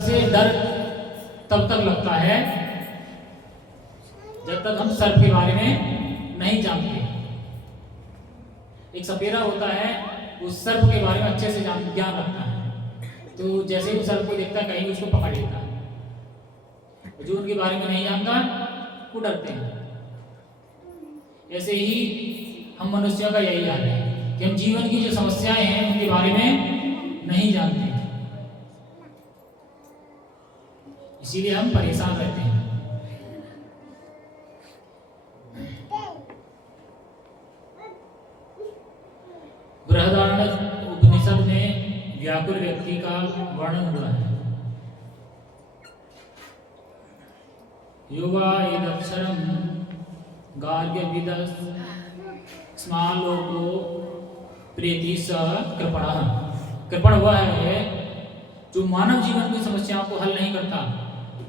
से डर तब तक लगता है जब तक हम सर्प के बारे में नहीं जानते। एक सपेरा होता है, उस सर्प के बारे में अच्छे से ज्ञान रखता है, तो जैसे ही सर्प को देखता है कहीं उसको पकड़ लेता है। जो उनके बारे में नहीं जानता वो डरते हैं। ऐसे ही हम मनुष्यों का यही हाल है कि हम जीवन की जो समस्याएं हैं उनके बारे में नहीं जानते, इसीलिए हम परेशान रहते हैं। बृहदारण्यक उपनिषद में व्याकुल व्यक्ति का वर्णन हुआ है। युवा एदक्षरम गार्ग्यविदः स्मालोको प्रेति स कृपणः। कृपण वह है जो मानव जीवन की समस्याओं को हल नहीं करता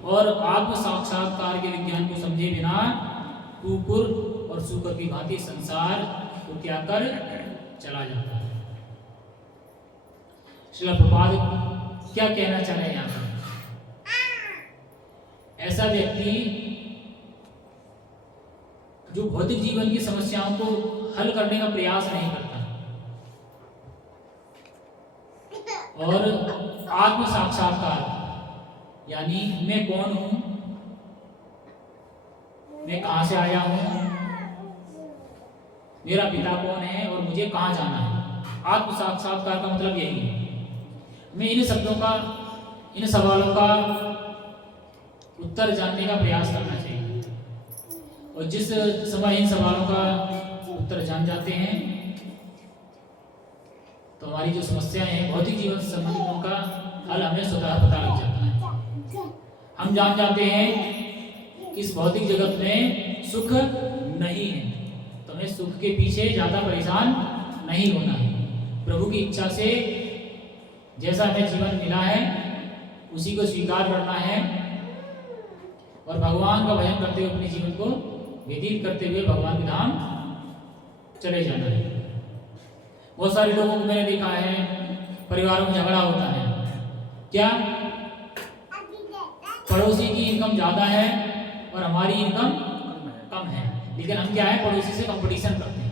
और आत्म साक्षात्कार के विज्ञान को समझे बिना कुकुर और सूकर की भांति संसार को त्याग कर चला जाता है। श्रील प्रभुपाद क्या कहना चाह रहे हैं यहाँ पर? ऐसा व्यक्ति जो भौतिक जीवन की समस्याओं को हल करने का प्रयास नहीं करता और आत्म साक्षात्कार यानी मैं कौन हूं, मैं कहां से आया हूं, मेरा पिता कौन है और मुझे कहां जाना है। आत्म साक्षात्कार का मतलब यही है। मैं इन शब्दों का, इन सवालों का उत्तर जानने का प्रयास करना चाहिए और जिस समय इन सवालों का उत्तर जान जाते हैं तो हमारी जो समस्याएं हैं भौतिक जीवन से संबंधित उनका हल हमें स्वतः पता लग जाता है। हम जान जाते हैं कि इस भौतिक जगत में सुख नहीं है, तो हमें सुख के पीछे ज्यादा परेशान नहीं होना है। प्रभु की इच्छा से जैसा हमें जीवन मिला है उसी को स्वीकार करना है और भगवान का भजन करते हुए अपने जीवन को व्यतीत करते हुए भगवान के धाम चले जाना है। बहुत सारे लोगों को मैंने देखा है परिवारों में झगड़ा होता है, क्या पड़ोसी की इनकम ज्यादा है और हमारी इनकम कम है, लेकिन हम क्या है पड़ोसी से कंपटीशन करते हैं।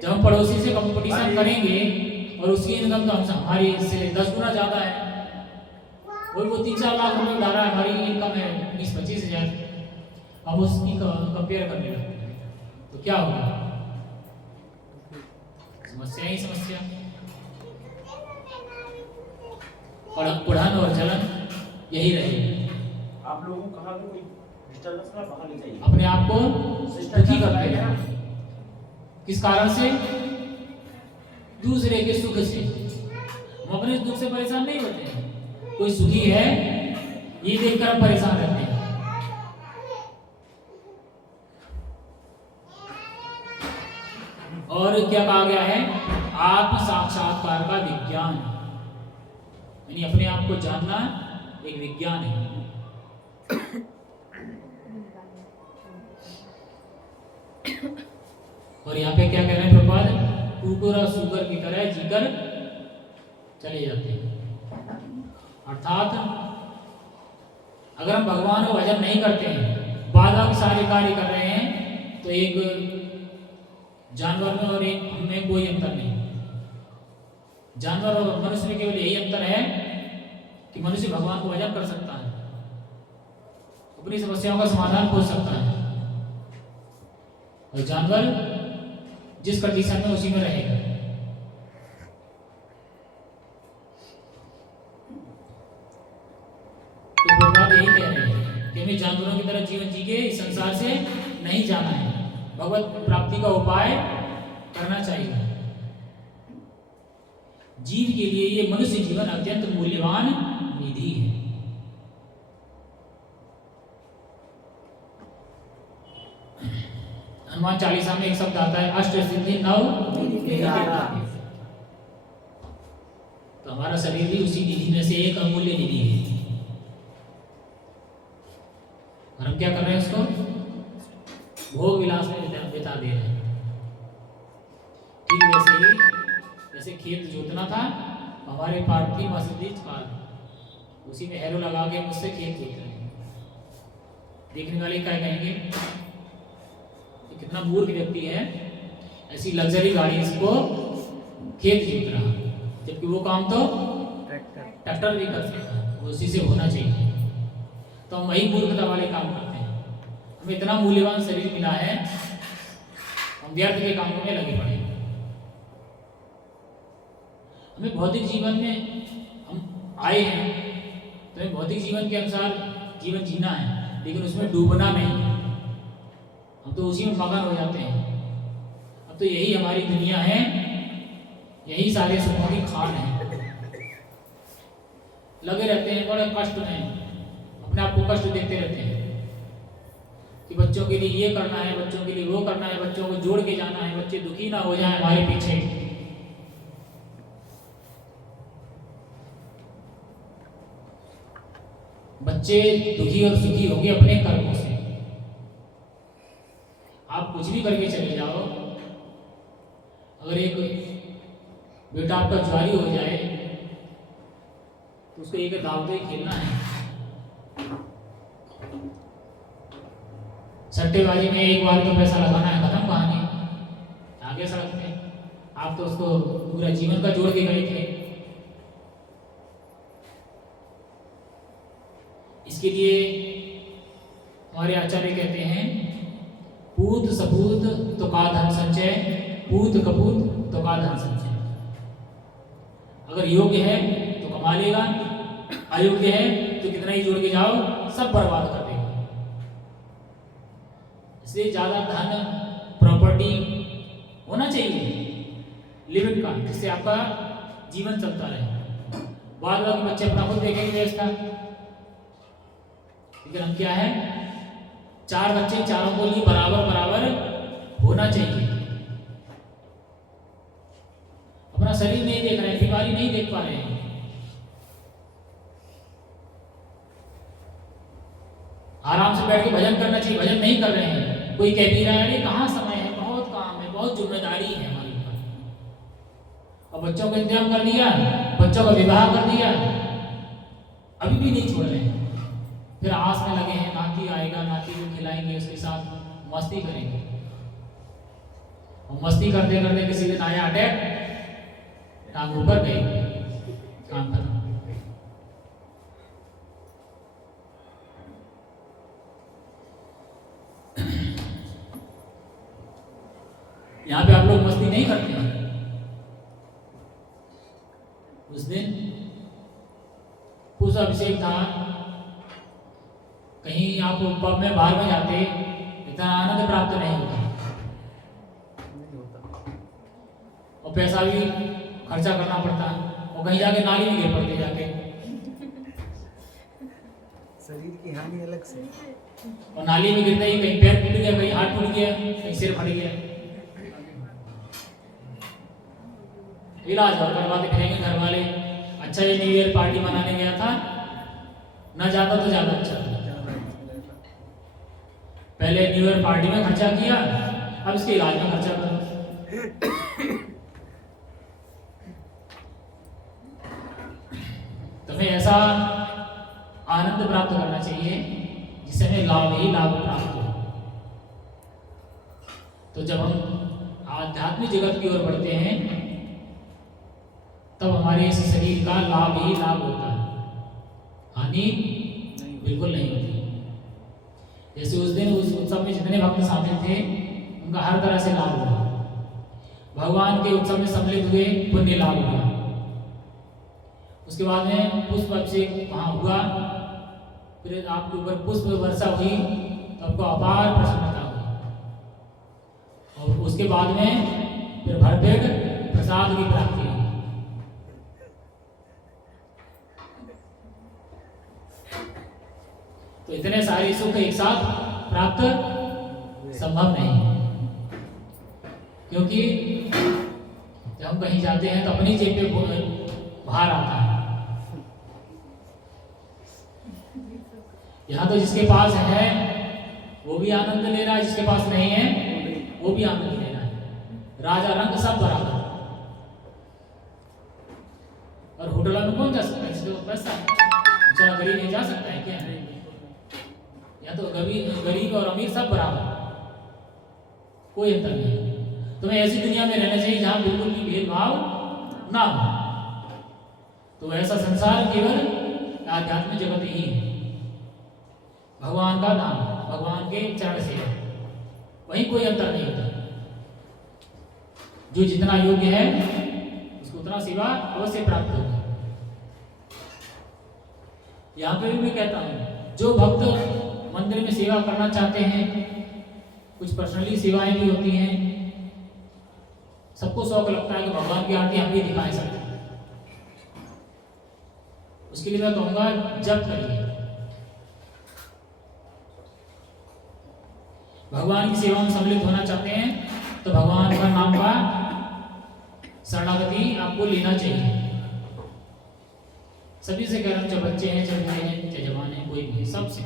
जब हम पड़ोसी से कंपटीशन करेंगे और उसकी इनकम तो हमारी से 10 गुना ज्यादा है, वो 3-4 लाख रुपए उड़ा रहा है, हमारी इनकम है 20-25 हजार, हम उसकी कंपेयर करने लगते हैं तो क्या होगा? समस्या ही समस्या। पढ़न और जलन यही रहेगी। आप लोगों को कहा कि कोई डिस्टर्बेंस ना बाहर नहीं चाहिए। अपने आप को दुखी करते हैं। किस कारण से? दूसरे के सुख से। हम अपने दुख से परेशान नहीं होते हैं। कोई सुखी है ये देखकर हम परेशान रहते हैं। और क्या कहा गया है? आत्म साक्षात्कार का विज्ञान, यानी अपने आप को जानना एक विज्ञान है। और यहाँ पे क्या कह रहे हैं प्रभुपाद? कुकुर और सूकर की तरह जीकर चले जाते हैं। अर्थात अगर हम भगवान को भजन नहीं करते हैं, बाधा के सारे कार्य कर रहे हैं, तो एक जानवर में और एक हमें कोई अंतर नहीं। जानवर और मनुष्य में केवल यही अंतर है कि मनुष्य भगवान को भजन कर सकता है, अपनी समस्याओं का समाधान खोज सकता है, और जानवर जिस कंडीशन में उसी में रहेगा। तो भगवान यही कह रहे हैं कि हमें जानवरों की तरह जीवन जी के इस संसार से नहीं जाना है, भगवत प्राप्ति का उपाय करना चाहिए। जीव के लिए ये मनुष्य जीवन अत्यंत मूल्यवान निधि है। हनुमान चालीसा में एक शब्द आता है अष्ट सिद्धि नव निधि। तो हमारा शरीर भी उसी निधि में से एक अमूल्य निधि है और हम क्या कर रहे हैं? उसको भोग विलास में बिता दे रहे हैं। ठीक वैसे ही जैसे खेत जोतना था, हमारे पार्टी मस्जिद काल उसी में हैरो लगा के मुझसे खेत जोत रहे हैं। देखने वाले क्या कहेंगे, कि कितना मूर्ख व्यक्ति है, ऐसी लग्जरी गाड़ी इसको खेत जोत रहा, जबकि वो काम तो ट्रैक्टर भी कर सकता है, उसी से होना चाहिए। तो हम वही मूर्खता वाले काम करते हैं। हमें इतना मूल्यवान शरीर मिला है, हम व्यर्थ के कामों में लगे पड़े। हमें भौतिक जीवन में हम आए हैं तो हमें भौतिक जीवन के अनुसार जीवन जीना है, लेकिन उसमें डूबना नहीं है। हम तो उसी में मगन हो जाते हैं। अब तो यही हमारी दुनिया है, यही सारे सुखों की खान है। लगे रहते हैं बड़े कष्ट में, अपने आप को कष्ट देते रहते हैं कि बच्चों के लिए ये करना है, बच्चों के लिए वो करना है, बच्चों को जोड़ के जाना है, बच्चे दुखी ना हो जाए हमारे पीछे। बच्चे दुखी और सुखी होंगे अपने कर्मों से। आप कुछ भी करके चले जाओ, अगर एक बेटा आपका जुआरी हो जाए तो उसको एक दाव दे खेलना है। सट्टेबाजी में एक बार तो पैसा लगाना है, खत्म कहानी, आगे सड़क पे। आप तो उसको पूरा जीवन का जोड़ के गए थे। इसके लिए हमारे आचार्य कहते हैं, पूत सपूत तो का धन संचय, पूत कपूत तो का धन संचय। अगर योग्य है तो कमा लेगा, अयोग्य है तो कितना ही जोड़ के जाओ सब बर्बाद कर देगा। इसलिए ज्यादा धन प्रॉपर्टी होना चाहिए लिमिट का, जिससे आपका जीवन चलता रहे। बाद बाकी बच्चे अपना खुद देखेंगे व्यवस्था। लेकिन हम क्या है, 4 बच्चे, चारों को लिए बराबर बराबर होना चाहिए। अपना शरीर नहीं देख रहे हैं, बीमारी नहीं देख पा रहे हैं। आराम से बैठ के भजन करना चाहिए, भजन नहीं कर रहे हैं। कोई कह भी रहा है, अरे कहाँ समय है, बहुत काम है, बहुत जिम्मेदारी है हमारी ऊपर। और बच्चों को इंतजाम कर दिया, बच्चों का विवाह कर दिया, अभी भी नहीं छोड़ रहे हैं। फिर आस में लगे हैं, नाती आएगा, नाती को खिलाएंगे, उसके साथ मस्ती करेंगे। और मस्ती करते करते किसी दिन आया अटैक, टांग ऊपर गई, काम खत्म। यहाँ पे आप लोग मस्ती नहीं करते हैं। उस दिन पुष्प अभिषेक था, कहीं आप पब में बाहर में जाते, इतना आनंद प्राप्त नहीं होता, और पैसा भी खर्चा करना पड़ता, और कहीं जाके नाली में गिर पड़ते जाके। शरीर की हानि अलग से, और नाली में गिरते ही कहीं पैर टूट गया, कहीं हाथ टूट गया, कहीं सिर फट गया। इलाज और करवाते फिरेंगे घर वाले। अच्छा ये न्यू ईयर पार्टी मनाने गया था, ना जाता तो ज्यादा अच्छा था। पहले न्यू ईयर पार्टी में खर्चा किया, अब इसके इलाज में खर्चा करो। तुम्हें ऐसा आनंद प्राप्त करना चाहिए जिससे हमें लाभ ही लाभ प्राप्त हो। तो जब हम आध्यात्मिक जगत की ओर बढ़ते हैं तब हमारे इस शरीर का लाभ ही लाभ होता है, हानि बिल्कुल नहीं होती। जैसे उस दिन उस उत्सव में जितने भक्त शामिल थे उनका हर तरह से लाभ हुआ। भगवान के उत्सव में सम्मिलित हुए, पुण्य लाभ हुआ। उसके बाद में पुष्प अभिषेक वहाँ हुआ, फिर आपके ऊपर पुष्प वर्षा हुई तो आपको अपार प्रसन्नता हुई, और उसके बाद में फिर भरपेट प्रसाद की प्राप्ति हुई। तो इतने सारे सुख एक साथ प्राप्त संभव नहीं है, क्योंकि जब हम कहीं जाते हैं तो अपनी जेब पे भार आता है। यहाँ तो जिसके पास है वो भी आनंद ले रहा है, जिसके पास नहीं है वो भी आनंद ले रहा है। राजा रंग सब बराबर। और होटलों में कौन जा सकता है? जिसके पास पैसा है, बेचारा गरीब नहीं जा सकता है क्या? या तो गरीब और अमीर सब बराबर, कोई अंतर नहीं। तुम्हें ऐसी दुनिया में रहना चाहिए जहां बिल्कुल भी भेदभाव ना हो। तो ऐसा संसार केवल आध्यात्मिक जगत ही है, भगवान का नाम, भगवान के चरण सेवा, वहीं कोई अंतर नहीं होता। जो जितना योग्य है उसको उतना सेवा अवश्य प्राप्त होगी। यहाँ पे भी मैं कहता हूँ, जो भक्त मंदिर में सेवा करना चाहते हैं, कुछ पर्सनली सेवाएं भी होती हैं, सबको शौक लगता है कि भगवान की आरती हम भी दिखाएं सकते। उसके लिए मैं कहूँगा जप करिए, भगवान की सेवा में सम्मिलित होना चाहते हैं तो भगवान का नाम का शरणागति आपको लेना चाहिए। सभी से कह रहा हूं, चाहे बच्चे हैं, चाहे बूढ़े हैं, चाहे जवान हैं, कोई भी, सबसे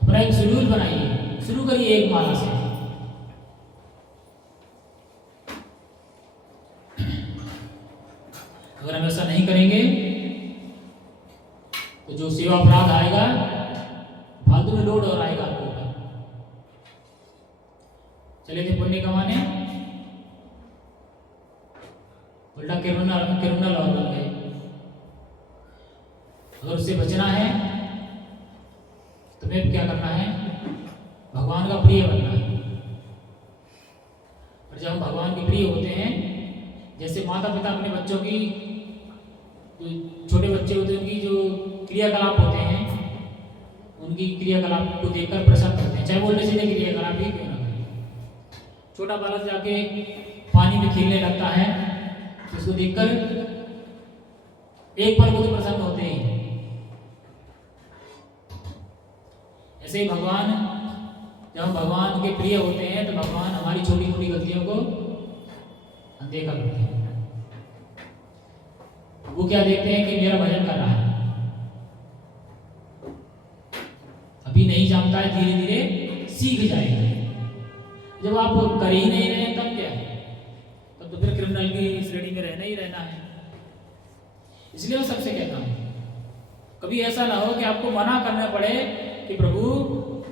अपना एक शेड्यूल बनाइए, शुरू करिए एक माला से। अगर हम ऐसा नहीं करेंगे तो जो सेवा अपराध आएगा, फालतू में लोड और आएगा आपको। चले थे पुण्य कमाने, उल्टा क्रिमिनल और बन गए। अगर उससे बचना है तुम्हें क्या करना है? भगवान का प्रिय बनना है। और जब हम भगवान के प्रिय होते हैं, जैसे माता पिता अपने बच्चों की, जो छोटे बच्चे होते हैं उनकी जो क्रियाकलाप होते हैं, उनकी क्रियाकलाप को देखकर प्रसन्न होते हैं, चाहे वो उल्टे सीधे क्रियाकलाप ही क्यों ना करें। छोटा बालक जाके पानी में खेलने लगता है तो उसको देखकर एक पल को तो प्रसन्न होते ही। ऐसे ही भगवान, जब हम भगवान के प्रिय होते हैं तो भगवान हमारी छोटी छोटी गलतियों को अनदेखा करते हैं। वो क्या देखते हैं कि मेरा भजन कर रहा है, अभी नहीं जानता है, धीरे धीरे सीख जाएगा। जब आप कर ही नहीं रहे तब क्या है? तब तो फिर क्रिमिनल की श्रेणी में रहना ही रहना है। इसलिए मैं सबसे कहता हूँ, कभी ऐसा ना हो कि आपको मना करना पड़े कि प्रभु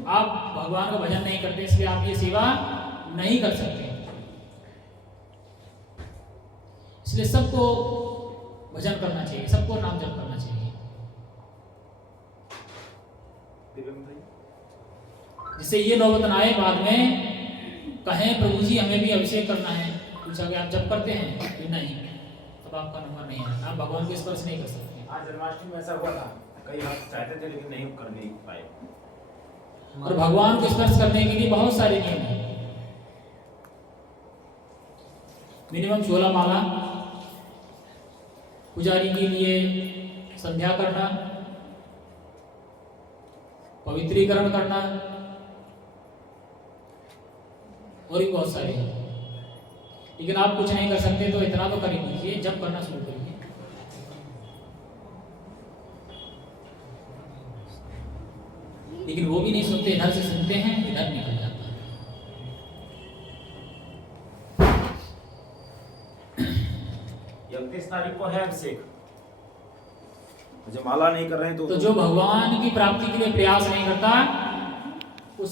आप भगवान का भजन नहीं करते, इसलिए आप ये सेवा नहीं कर सकते। इसलिए सबको भजन करना चाहिए, सबको नाम जप करना चाहिए, जिससे ये नौबत ना आए बाद में कहें प्रभु जी हमें भी अभिषेक करना है। पूछा कि आप जप करते हैं? तो नहीं, तब आपका नंबर नहीं है, आप भगवान को स्पर्श नहीं कर सकते। आज जन्माष्टमी में ऐसा हुआ था, कई भक्त चाहते थे लेकिन नहीं कर नहीं पाए। और भगवान को स्पर्श करने के लिए बहुत सारे नियम हैं। मिनिमम 16 माला, पुजारी के लिए संध्या करना, पवित्रीकरण करना, और भी बहुत सारे हैं। लेकिन आप कुछ नहीं कर सकते तो इतना तो कर ही लीजिए, जब करना शुरू करिए। लेकिन वो भी नहीं सुनते, इधर से सुनते हैं, इधर निकल जाता है। 31 तारीख को है अभिषेक, जो माला नहीं कर रहे हैं तो जो भगवान की प्राप्ति के लिए प्रयास नहीं करता